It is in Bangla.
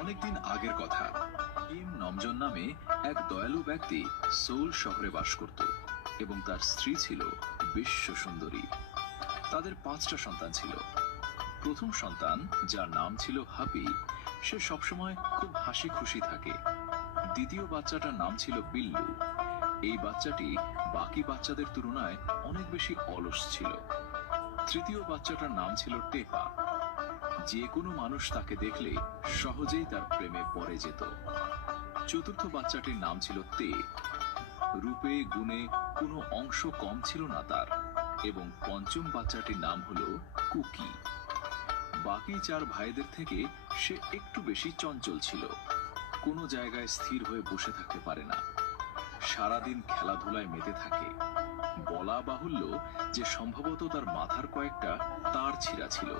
অনেকদিন আগের কথা। কিম নমজন নামে এক দয়ালু ব্যক্তি সোল শহরে বাস করত এবং তার স্ত্রী ছিল বিশ্ব সুন্দরী। তাদের 5টা সন্তান ছিল। প্রথম সন্তান, যার নাম ছিল হাপি, সে সবসময় খুব হাসি খুশি থাকে। দ্বিতীয় বাচ্চাটার নাম ছিল বিল্লু। এই বাচ্চাটি বাকি বাচ্চাদের তুলনায় অনেক বেশি অলস ছিল। তৃতীয় বাচ্চাটার নাম ছিল টেপা। যে কোনো মানুষ তাকে দেখলে সহজেই তার প্রেমে পড়ে যেত। চতুর্থ বাচ্চাটির নাম ছিল তে। রূপে গুণে কোনো অংশ কম ছিল না তার। এবং পঞ্চম বাচ্চাটির নাম হলো কুকি। বাকি 4 ভাইদের থেকে সে একটু বেশি চঞ্চল ছিল। কোনো জায়গায় স্থির হয়ে বসে থাকতে পারে না। সারাদিন খেলাধুলায় মেতে থাকে। বলা বাহুল্য যে সম্ভবত তার মাথার কয়েকটা তার ছিঁড়া ছিল।